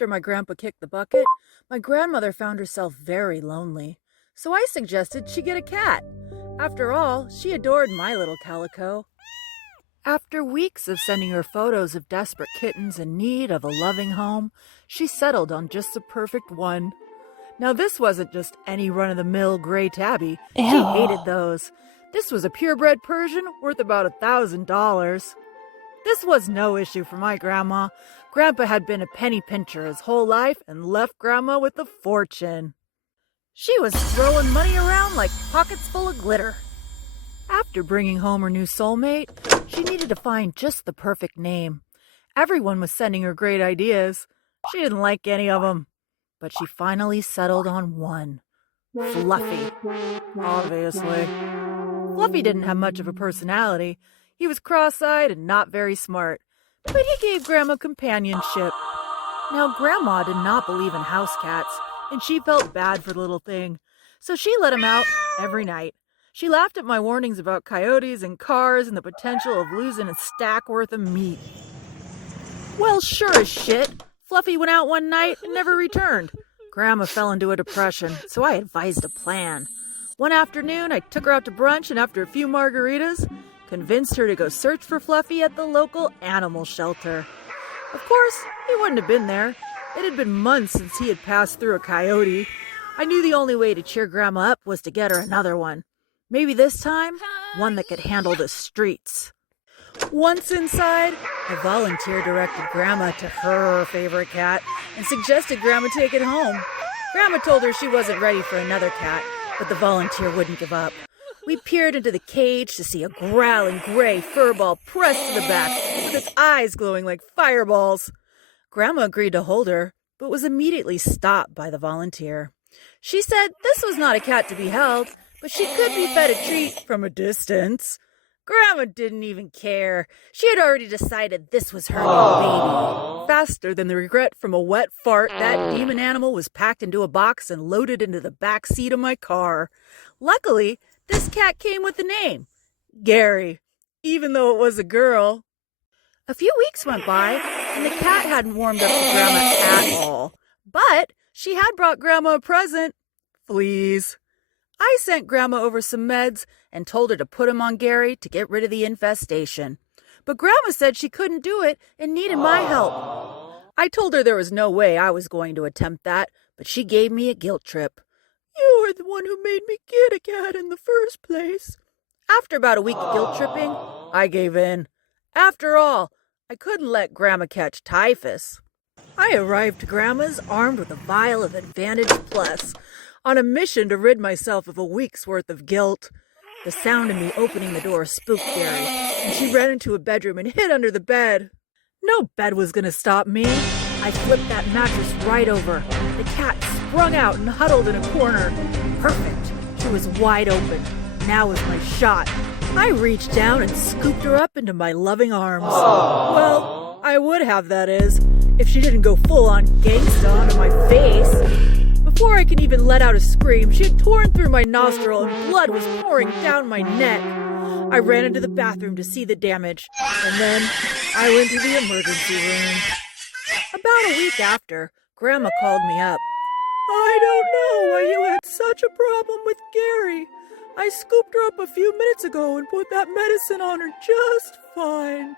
After my grandpa kicked the bucket, my grandmother found herself very lonely, so I suggested she get a cat. After all, she adored my little calico. After weeks of sending her photos of desperate kittens in need of a loving home, she settled on just the perfect one. Now this wasn't just any run-of-the-mill gray tabby. She hated those. This was a purebred Persian worth about $1,000. This was no issue for my grandma. Grandpa had been a penny pincher his whole life and left Grandma with a fortune. She was throwing money around like pockets full of glitter. After bringing home her new soulmate, she needed to find just the perfect name. Everyone was sending her great ideas. She didn't like any of them, but she finally settled on one. Fluffy. Obviously. Fluffy didn't have much of a personality. He was cross-eyed and not very smart, but he gave Grandma companionship. Now, Grandma did not believe in house cats, and she felt bad for the little thing, so she let him out every night. She laughed at my warnings about coyotes and cars and the potential of losing a stack worth of meat. Well, sure as shit, Fluffy went out one night and never returned. Grandma fell into a depression, so I advised a plan. One afternoon, I took her out to brunch, and after a few margaritas, convinced her to go search for Fluffy at the local animal shelter. Of course, he wouldn't have been there. It had been months since he had passed through a coyote. I knew the only way to cheer Grandma up was to get her another one. Maybe this time, one that could handle the streets. Once inside, a volunteer directed Grandma to her favorite cat and suggested Grandma take it home. Grandma told her she wasn't ready for another cat, but the volunteer wouldn't give up. We peered into the cage to see a growling gray furball pressed to the back with its eyes glowing like fireballs. Grandma agreed to hold her, but was immediately stopped by the volunteer. She said this was not a cat to be held, but she could be fed a treat from a distance. Grandma didn't even care. She had already decided this was her new baby. Faster than the regret from a wet fart, that demon animal was packed into a box and loaded into the back seat of my car. Luckily, this cat came with a name, Gary, even though it was a girl. A few weeks went by, and the cat hadn't warmed up to Grandma at all. But she had brought Grandma a present. Fleas. I sent Grandma over some meds and told her to put them on Gary to get rid of the infestation. But Grandma said she couldn't do it and needed my help. I told her there was no way I was going to attempt that, but she gave me a guilt trip. You were the one who made me get a cat in the first place. After about a week of guilt tripping, I gave in. After all, I couldn't let Grandma catch typhus. I arrived to Grandma's armed with a vial of Advantage Plus, on a mission to rid myself of a week's worth of guilt. The sound of me opening the door spooked Gary, and she ran into a bedroom and hid under the bed. No bed was going to stop me. I flipped that mattress right over. The cat sprung out and huddled in a corner. Perfect. She was wide open. Now was my shot. I reached down and scooped her up into my loving arms. Well, I would have, that is, if she didn't go full-on gangsta onto my face. Before I could even let out a scream, she had torn through my nostril and blood was pouring down my neck. I ran into the bathroom to see the damage, and then I went to the emergency room. About a week after, Grandma called me up. I don't know why you had such a problem with Gary. I scooped her up a few minutes ago and put that medicine on her just fine.